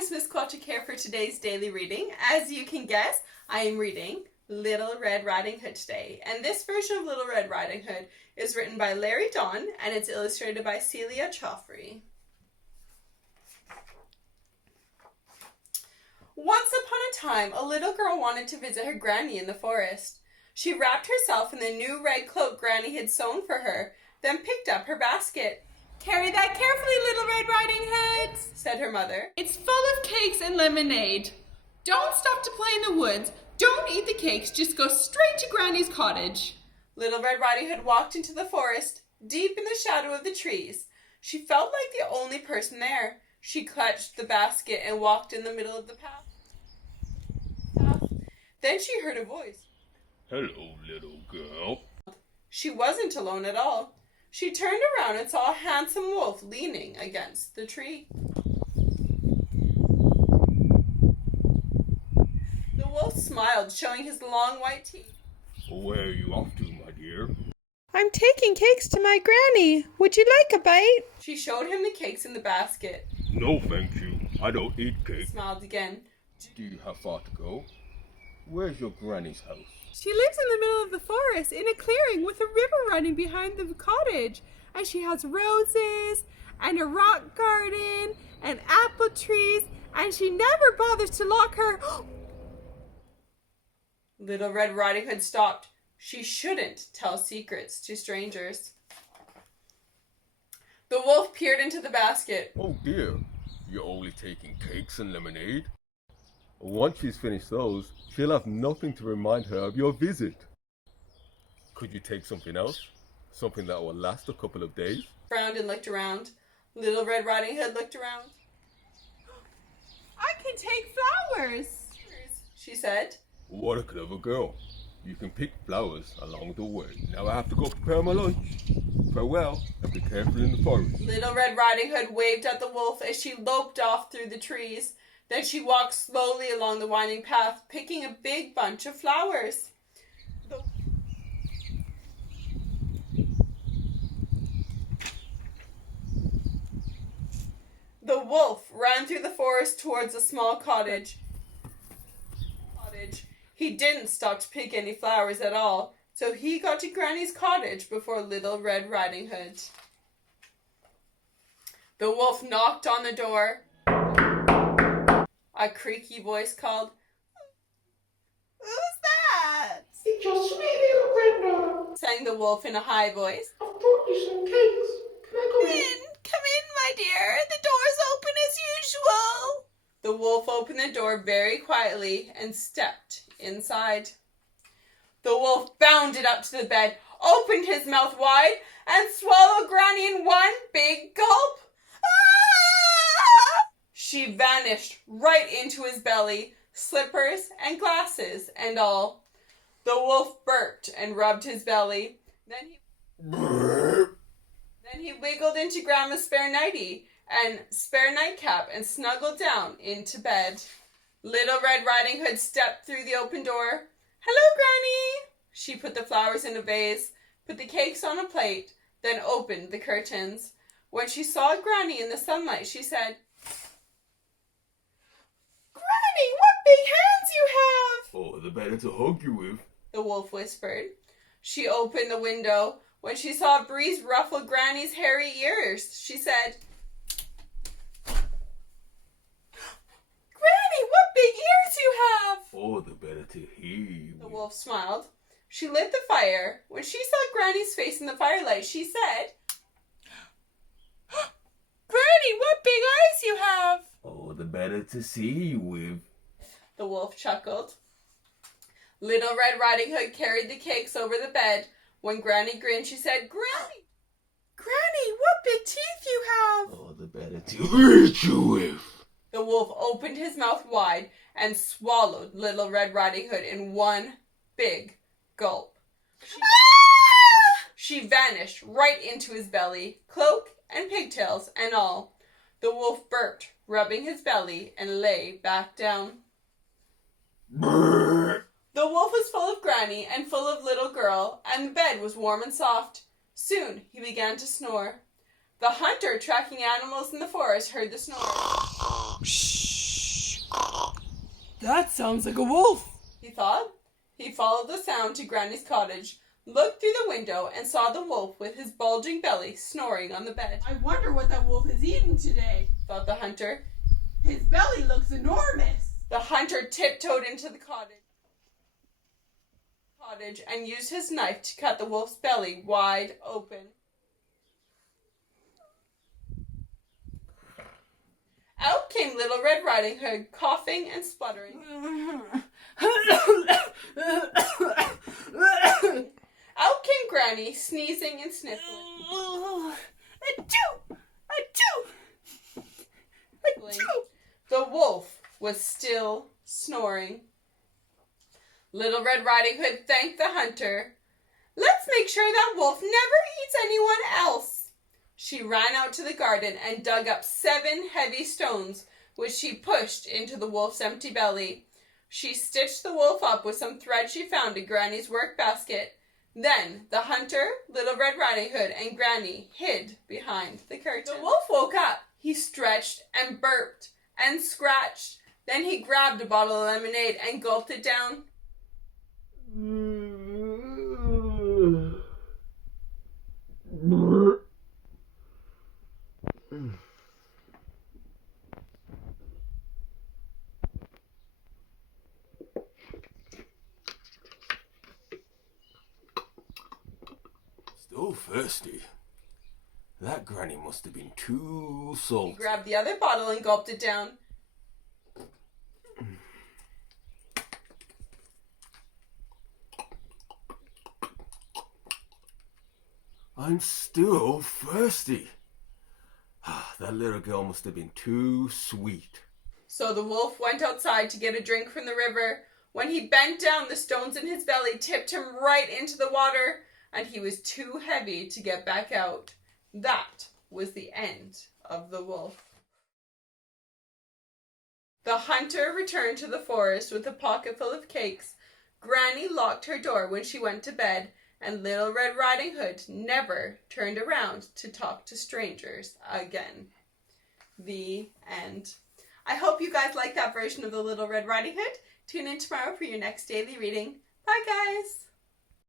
guys, Miss Quiltrick here for today's daily reading. As you can guess, I am reading Little Red Riding Hood today. And this version of Little Red Riding Hood is written by Lari and it's illustrated by Celia Choffrey. Once upon a time, a little girl wanted to visit her granny in the forest. She wrapped herself in the new red cloak Granny had sewn for her, then picked up her basket. "Carry that carefully, Little Red Riding Hood," said her mother. "It's full of cakes and lemonade. Don't stop to play in the woods. Don't eat the cakes. Just go straight to Granny's cottage." Little Red Riding Hood walked into the forest, deep in the shadow of the trees. She felt like the only person there. She clutched the basket and walked in the middle of the path. Then she heard a voice. "Hello, little girl." She wasn't alone at all. She turned around and saw a handsome wolf leaning against the tree. The wolf smiled, showing his long white teeth. "Where are you off to, my dear?" "I'm taking cakes to my granny. Would you like a bite?" She showed him the cakes in the basket. "No, thank you. I don't eat He cake." smiled again. Do you have far to go? Where's your granny's house? "She lives in the middle of the forest in a clearing with a river running behind the cottage. And she has roses and a rock garden and apple trees. And she never bothers to lock her..." Little Red Riding Hood stopped. She shouldn't tell secrets to strangers. The wolf peered into the basket. Oh dear, you're only taking cakes and lemonade? Once she's finished those, she'll have nothing to remind her of your visit. Could you take something else? Something that will last a couple of days? Frowned and looked around. Little Red Riding Hood looked around. "I can take flowers," she said. What a clever girl. You can pick flowers along the way. Now I have to go prepare my lunch. Farewell, and be careful in the forest. Little Red Riding Hood waved at the wolf as she loped off through the trees. Then she walked slowly along the winding path, picking a big bunch of flowers. The wolf ran through the forest towards a small cottage. He didn't stop to pick any flowers at all, so he got to Granny's cottage before Little Red Riding Hood. The wolf knocked on the door. A creaky voice called, "Who's that?" "It's your sweet little granddaughter," sang the wolf in a high voice. "I've brought you some cakes. Can I come in?" Come in, my dear. The door's open as usual." The wolf opened the door very quietly and stepped inside. The wolf bounded up to the bed, opened his mouth wide, and swallowed Granny in one big gulp. Ah! She vanished right into his belly, slippers and glasses and all. The wolf burped and rubbed his belly. Then he wiggled into Grandma's spare nightie and spare nightcap and snuggled down into bed. Little Red Riding Hood stepped through the open door. "Hello, Granny!" She put the flowers in a vase, put the cakes on a plate, then opened the curtains. When she saw Granny in the sunlight, she said, "Granny, what big hands you have!" Oh, the better to hug you with. The wolf whispered. She opened the window. When she saw a breeze ruffle Granny's hairy ears, she said, "Granny, what big ears you have!" Oh, the better to hear you The with. wolf smiled. She lit the fire. When she saw Granny's face in the firelight, she said, "Granny, what big eyes you have!" Oh, the better to see you with. The wolf chuckled. Little Red Riding Hood carried the cakes over the bed. When Granny grinned, she said, Granny, what big teeth you have!" Oh, the better to eat you with. The wolf opened his mouth wide and swallowed Little Red Riding Hood in one big gulp. She vanished right into his belly, cloak and pigtails and all. The wolf burped, rubbing his belly, and lay back down. The wolf was full of Granny and full of Little Girl, and the bed was warm and soft. Soon he began to snore. The hunter tracking animals in the forest heard the snore. That sounds like a wolf, he thought. He followed the sound to Granny's cottage, looked through the window, and saw the wolf with his bulging belly snoring on the bed. I wonder what that wolf has eaten today, Thought the hunter. His belly looks enormous. The hunter tiptoed into the cottage and used his knife to cut the wolf's belly wide open. Out came Little Red Riding Hood, coughing and spluttering. Out came Granny, sneezing and sniffling. Achoo! Achoo! Achoo! The wolf was still snoring. Little Red Riding Hood thanked the hunter. Let's make sure that wolf never eats anyone else. She ran out to the garden and dug up 7 heavy stones, which she pushed into the wolf's empty belly. She stitched the wolf up with some thread she found in Granny's work basket. Then the hunter, Little Red Riding Hood, and Granny hid behind the curtain. The wolf woke up. He stretched and burped and scratched. Then he grabbed a bottle of lemonade and gulped it down. Still thirsty. That granny must have been too salty. He grabbed the other bottle and gulped it down. I'm still thirsty. That little girl must have been too sweet. So the wolf went outside to get a drink from the river. When he bent down, the stones in his belly tipped him right into the water, and he was too heavy to get back out. That was the end of the wolf. The hunter returned to the forest with a pocket full of cakes. Granny locked her door when she went to bed, and Little Red Riding Hood never turned around to talk to strangers again. The end. I hope you guys like that version of the Little Red Riding Hood. Tune in tomorrow for your next daily reading. Bye, guys!